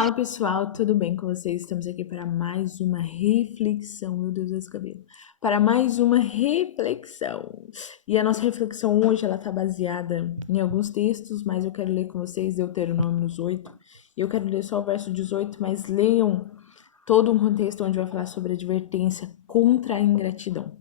Fala pessoal, tudo bem com vocês? Estamos aqui para mais uma reflexão. Meu Deus, esse cabelo. Para mais uma reflexão. E a nossa reflexão hoje, ela tá baseada em alguns textos, mas eu quero ler com vocês Deuteronômio 8. E eu quero ler só o verso 18, mas leiam todo um contexto onde vai falar sobre advertência contra a ingratidão.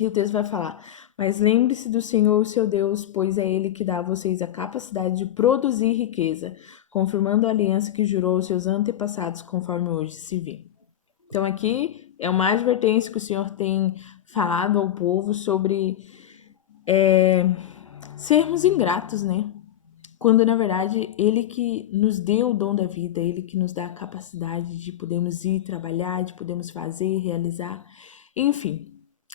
E o texto vai falar: mas lembre-se do Senhor, o seu Deus, pois é Ele que dá a vocês a capacidade de produzir riqueza, confirmando a aliança que jurou aos seus antepassados, conforme hoje se vê. Então aqui é uma advertência que o Senhor tem falado ao povo sobre sermos ingratos, né? Quando na verdade Ele que nos deu o dom da vida, Ele que nos dá a capacidade de podermos ir trabalhar, de podermos fazer, realizar, enfim.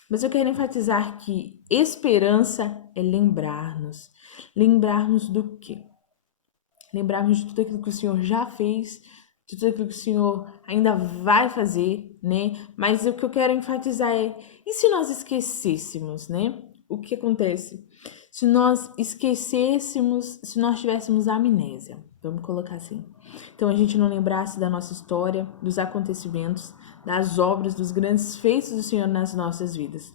Mas eu quero enfatizar que esperança é lembrarmos. Lembrarmos do quê? Lembrarmos de tudo aquilo que o Senhor já fez, de tudo aquilo que o Senhor ainda vai fazer, né? Mas o que eu quero enfatizar é, e se nós esquecêssemos, né? O que acontece? Se nós esquecêssemos, se nós tivéssemos amnésia, vamos colocar assim. Então a gente não lembrasse da nossa história, dos acontecimentos, das obras, dos grandes feitos do Senhor nas nossas vidas.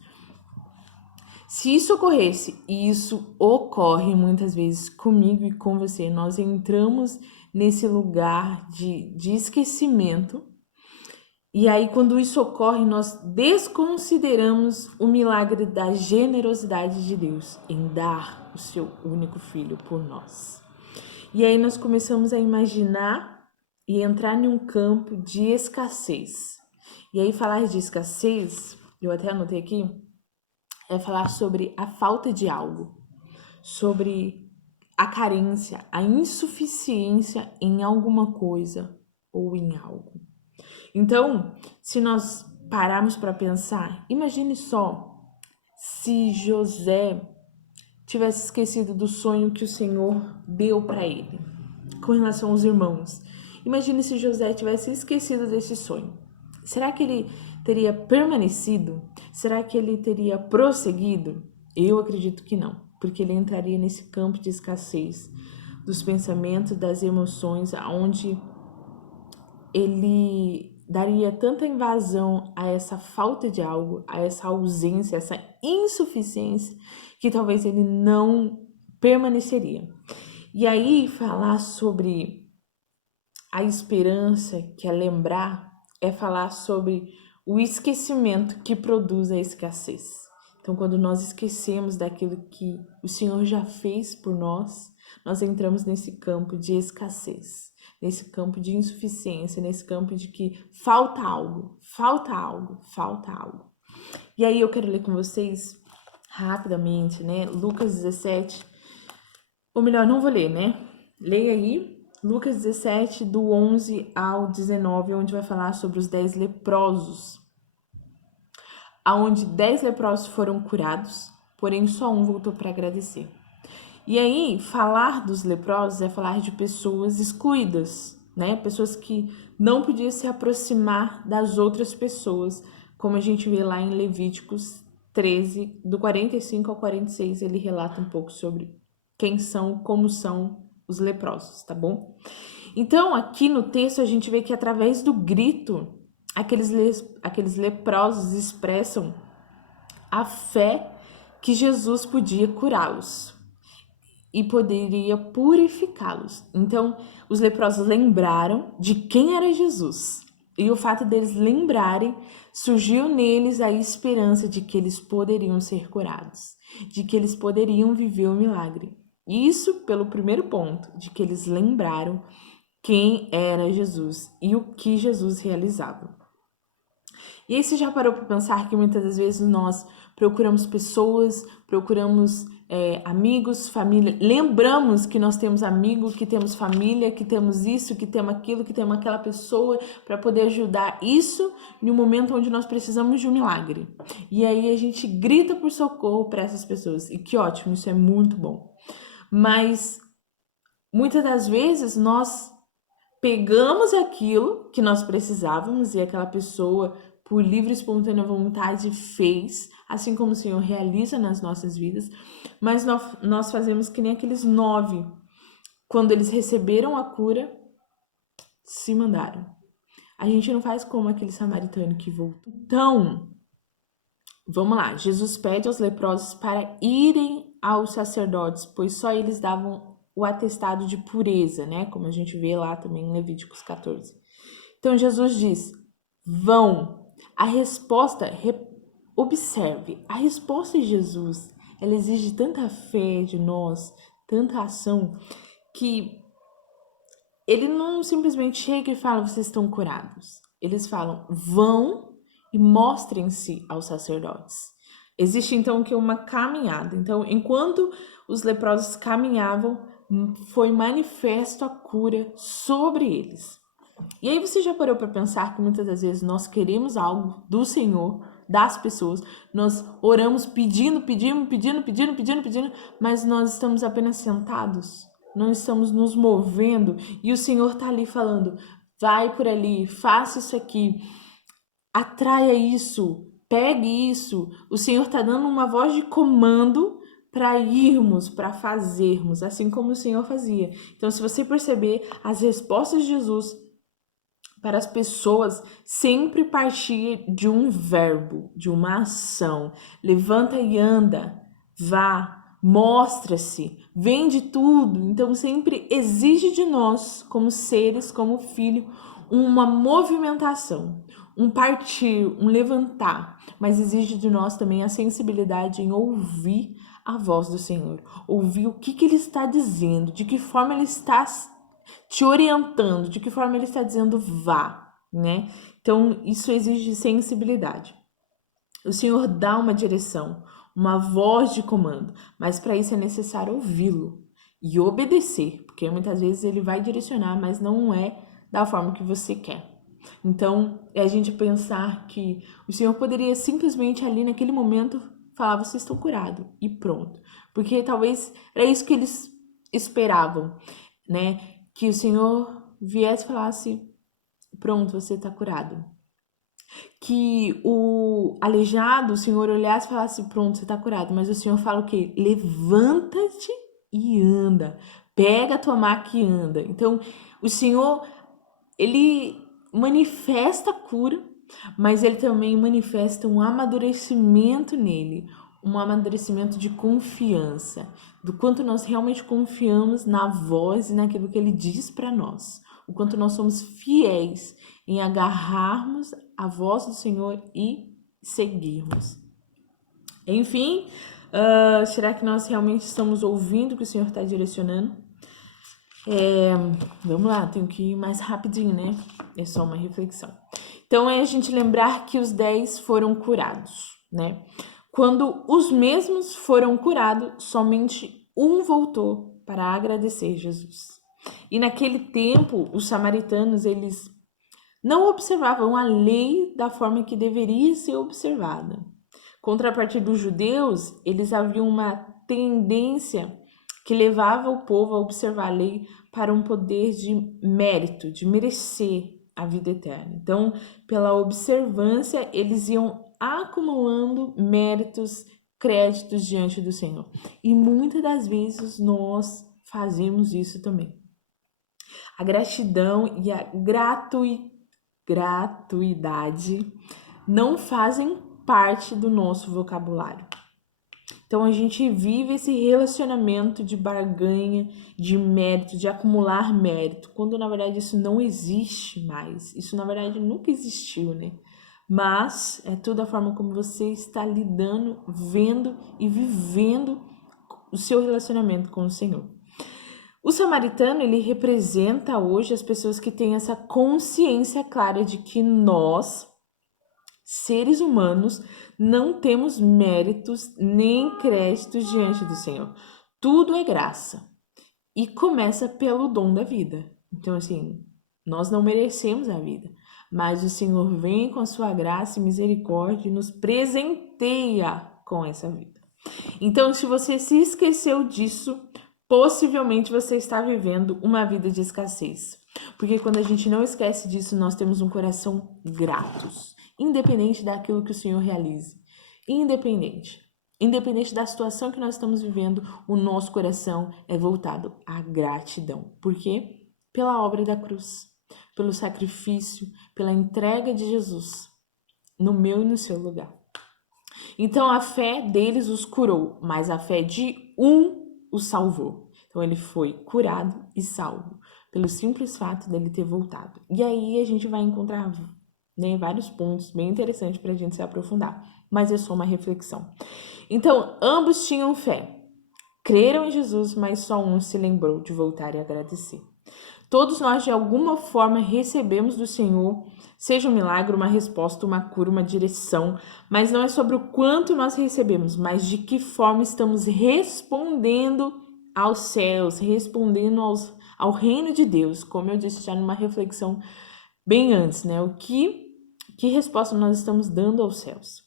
Se isso ocorresse, e isso ocorre muitas vezes comigo e com você, nós entramos nesse lugar de esquecimento, e aí quando isso ocorre, nós desconsideramos o milagre da generosidade de Deus em dar o seu único filho por nós. E aí nós começamos a imaginar e entrar em um campo de escassez. E aí falar de escassez, eu até anotei aqui, é falar sobre a falta de algo, sobre a carência, a insuficiência em alguma coisa ou em algo. Então, se nós pararmos para pensar, imagine só se José tivesse esquecido do sonho que o Senhor deu para ele, com relação aos irmãos. Imagine se José tivesse esquecido desse sonho. Será que ele teria permanecido? Será que ele teria prosseguido? Eu acredito que não, porque ele entraria nesse campo de escassez dos pensamentos, das emoções, onde ele daria tanta invasão a essa falta de algo, a essa ausência, essa insuficiência, que talvez ele não permaneceria. E aí, falar sobre a esperança, que é lembrar, é falar sobre o esquecimento que produz a escassez. Então, quando nós esquecemos daquilo que o Senhor já fez por nós, nós entramos nesse campo de escassez, nesse campo de insuficiência, nesse campo de que falta algo, falta algo, falta algo. E aí eu quero ler com vocês rapidamente, né? Lucas 17, ou melhor, não vou ler, né? Leia aí, Lucas 17, do 11 ao 19, onde vai falar sobre os 10 leprosos. Onde 10 leprosos foram curados, porém só um voltou para agradecer. E aí, falar dos leprosos é falar de pessoas excluídas, né? Pessoas que não podiam se aproximar das outras pessoas, como a gente vê lá em Levíticos 13, do 45 ao 46, ele relata um pouco sobre quem são, como são os leprosos, tá bom? Então, aqui no texto a gente vê que através do grito, aqueles leprosos expressam a fé que Jesus podia curá-los e poderia purificá-los. Então, os leprosos lembraram de quem era Jesus. E o fato deles lembrarem, surgiu neles a esperança de que eles poderiam ser curados, de que eles poderiam viver o milagre. Isso pelo primeiro ponto, de que eles lembraram quem era Jesus e o que Jesus realizava. E aí você já parou para pensar que muitas das vezes nós procuramos pessoas, procuramos amigos, família, lembramos que nós temos amigo, que temos família, que temos isso, que temos aquilo, que temos aquela pessoa para poder ajudar isso em um momento onde nós precisamos de um milagre. E aí a gente grita por socorro para essas pessoas. E que ótimo, isso é muito bom. Mas muitas das vezes nós pegamos aquilo que nós precisávamos e aquela pessoa, por livre e espontânea vontade, fez, assim como o Senhor realiza nas nossas vidas, mas nós fazemos que nem aqueles 9, quando eles receberam a cura, se mandaram. A gente não faz como aquele samaritano que voltou. Então, vamos lá. Jesus pede aos leprosos para irem aos sacerdotes, pois só eles davam o atestado de pureza, né? Como a gente vê lá também em Levíticos 14. Então, Jesus diz, vão. A resposta, observe, a resposta de Jesus, ela exige tanta fé de nós, tanta ação, que ele não simplesmente chega e fala, vocês estão curados. Eles falam, vão e mostrem-se aos sacerdotes. Existe então que uma caminhada. Então, enquanto os leprosos caminhavam, foi manifesto a cura sobre eles. E aí você já parou para pensar que muitas das vezes nós queremos algo do Senhor, das pessoas, nós oramos pedindo, mas nós estamos apenas sentados, não estamos nos movendo e o Senhor está ali falando, vai por ali, faça isso aqui, atraia isso, pegue isso. O Senhor está dando uma voz de comando para irmos, para fazermos, assim como o Senhor fazia. Então, se você perceber, as respostas de Jesus para as pessoas sempre partia de um verbo, de uma ação. Levanta e anda, vá, mostra-se, vende tudo. Então sempre exige de nós, como seres, como filho, uma movimentação, um partir, um levantar, mas exige de nós também a sensibilidade em ouvir a voz do Senhor, ouvir o que Ele está dizendo, de que forma Ele está te orientando, de que forma ele está dizendo vá, né? Então, isso exige sensibilidade. O Senhor dá uma direção, uma voz de comando, mas para isso é necessário ouvi-lo e obedecer, porque muitas vezes ele vai direcionar, mas não é da forma que você quer. Então, é a gente pensar que o Senhor poderia simplesmente ali naquele momento falar, vocês estão curados, e pronto. Porque talvez era isso que eles esperavam, né? Que o Senhor viesse e falasse, pronto, você está curado. Que o aleijado, o Senhor olhasse e falasse, pronto, você está curado. Mas o Senhor fala o quê? Levanta-te e anda. Pega a tua maca e anda. Então, o Senhor, ele manifesta a cura, mas ele também manifesta um amadurecimento nele, um amadurecimento de confiança, do quanto nós realmente confiamos na voz e naquilo que ele diz para nós, o quanto nós somos fiéis em agarrarmos a voz do Senhor e seguirmos. Enfim, será que nós realmente estamos ouvindo o que o Senhor está direcionando? Vamos lá, tenho que ir mais rapidinho, né? É só uma reflexão. Então, é a gente lembrar que os 10 foram curados, né? Quando os mesmos foram curados, somente um voltou para agradecer Jesus. E naquele tempo, os samaritanos, eles não observavam a lei da forma que deveria ser observada. Contrapartida dos judeus, eles haviam uma tendência que levava o povo a observar a lei para um poder de mérito, de merecer a vida eterna. Então, pela observância, eles iam acumulando méritos, créditos diante do Senhor. E muitas das vezes nós fazemos isso também. A gratidão e a gratuidade não fazem parte do nosso vocabulário. Então a gente vive esse relacionamento de barganha, de mérito, de acumular mérito, quando na verdade isso não existe mais. Isso na verdade nunca existiu, né? Mas é tudo a forma como você está lidando, vendo e vivendo o seu relacionamento com o Senhor. O samaritano, ele representa hoje as pessoas que têm essa consciência clara de que nós, seres humanos, não temos méritos nem créditos diante do Senhor. Tudo é graça. E começa pelo dom da vida. Então, assim, nós não merecemos a vida, mas o Senhor vem com a sua graça e misericórdia e nos presenteia com essa vida. Então, se você se esqueceu disso, possivelmente você está vivendo uma vida de escassez. Porque quando a gente não esquece disso, nós temos um coração gratos, independente daquilo que o Senhor realize. Independente da situação que nós estamos vivendo, o nosso coração é voltado à gratidão. Por quê? Pela obra da cruz. pelo sacrifício, pela entrega de Jesus no meu e no seu lugar. Então a fé deles os curou, mas a fé de um os salvou. Então ele foi curado e salvo pelo simples fato dele ter voltado. E aí a gente vai encontrar, né, vários pontos bem interessantes para a gente se aprofundar, mas é só uma reflexão. Então ambos tinham fé, creram em Jesus, mas só um se lembrou de voltar e agradecer. Todos nós, de alguma forma, recebemos do Senhor, seja um milagre, uma resposta, uma cura, uma direção, mas não é sobre o quanto nós recebemos, mas de que forma estamos respondendo aos céus, respondendo ao reino de Deus, como eu disse já numa reflexão bem antes, né? Que resposta nós estamos dando aos céus?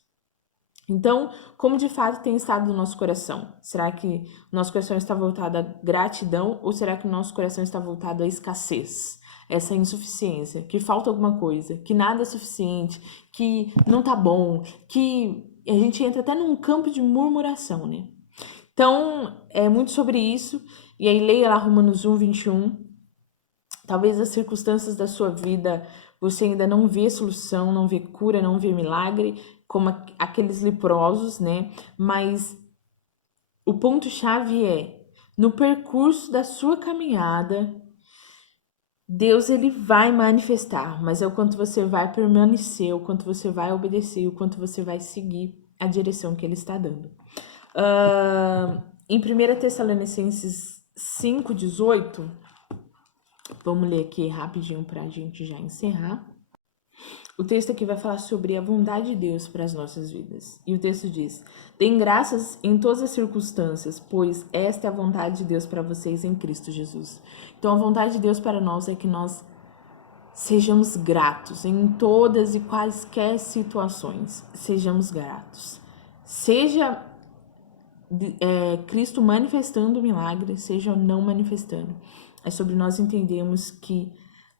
Então, como de fato tem estado no nosso coração? Será que o nosso coração está voltado à gratidão ou será que o nosso coração está voltado à escassez? Essa insuficiência, que falta alguma coisa, que nada é suficiente, que não tá bom, que a gente entra até num campo de murmuração, né? Então, é muito sobre isso. E aí, leia lá Romanos 1, 21. Talvez as circunstâncias da sua vida você ainda não vê solução, não vê cura, não vê milagre, como aqueles leprosos, né? Mas o ponto-chave é, no percurso da sua caminhada, Deus ele vai manifestar, mas é o quanto você vai permanecer, o quanto você vai obedecer, o quanto você vai seguir a direção que ele está dando. Em 1 Tessalonicenses 5:18, vamos ler aqui rapidinho para a gente já encerrar. O texto aqui vai falar sobre a vontade de Deus para as nossas vidas. E o texto diz: "Deem graças em todas as circunstâncias, pois esta é a vontade de Deus para vocês em Cristo Jesus." Então, a vontade de Deus para nós é que nós sejamos gratos em todas e quaisquer situações. Sejamos gratos. Seja Cristo manifestando o milagre, seja não manifestando. É sobre nós entendermos que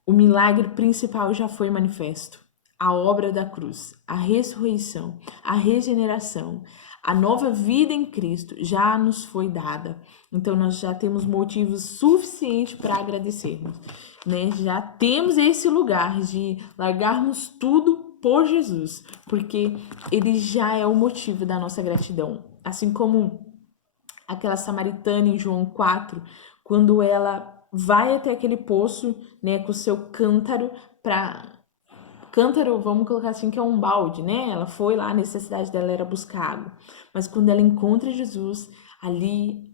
o milagre principal já foi manifesto. A obra da cruz, a ressurreição, a regeneração, a nova vida em Cristo já nos foi dada. Então nós já temos motivos suficientes para agradecermos, né? Já temos esse lugar de largarmos tudo por Jesus, porque ele já é o motivo da nossa gratidão. Assim como aquela samaritana em João 4, quando ela vai até aquele poço, né, com o seu cântaro cântaro, vamos colocar assim, que é um balde, né? Ela foi lá, a necessidade dela era buscar água. Mas quando ela encontra Jesus, ali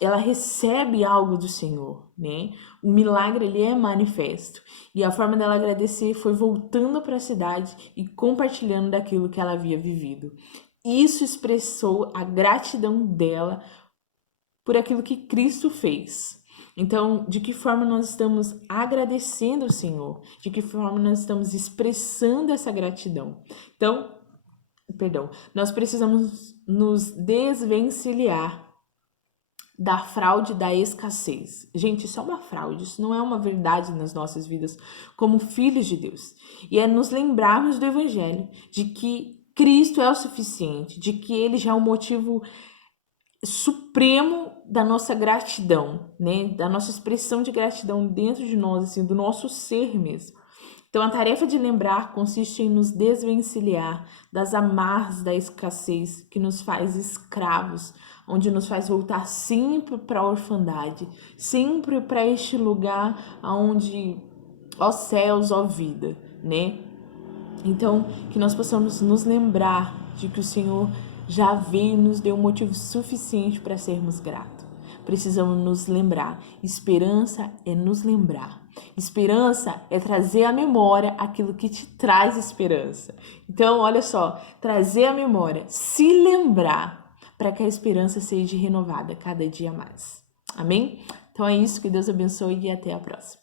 ela recebe algo do Senhor, né? O milagre ele é manifesto. E a forma dela agradecer foi voltando para a cidade e compartilhando daquilo que ela havia vivido. Isso expressou a gratidão dela por aquilo que Cristo fez. Então, de que forma nós estamos agradecendo o Senhor? De que forma nós estamos expressando essa gratidão? Então, nós precisamos nos desvencilhar da fraude da escassez. Gente, isso é uma fraude, isso não é uma verdade nas nossas vidas como filhos de Deus. E é nos lembrarmos do Evangelho, de que Cristo é o suficiente, de que Ele já é o motivo supremo da nossa gratidão, né? Da nossa expressão de gratidão dentro de nós, assim, do nosso ser mesmo. Então, a tarefa de lembrar consiste em nos desvencilhar das amarras da escassez que nos faz escravos, onde nos faz voltar sempre para a orfandade, sempre para este lugar onde, ó céus, ó vida, né? Então, que nós possamos nos lembrar de que o Senhor já veio e nos deu um motivo suficiente para sermos gratos. Precisamos nos lembrar. Esperança é nos lembrar. Esperança é trazer à memória aquilo que te traz esperança. Então, olha só, trazer à memória, se lembrar, para que a esperança seja renovada cada dia mais. Amém? Então é isso, que Deus abençoe e até a próxima.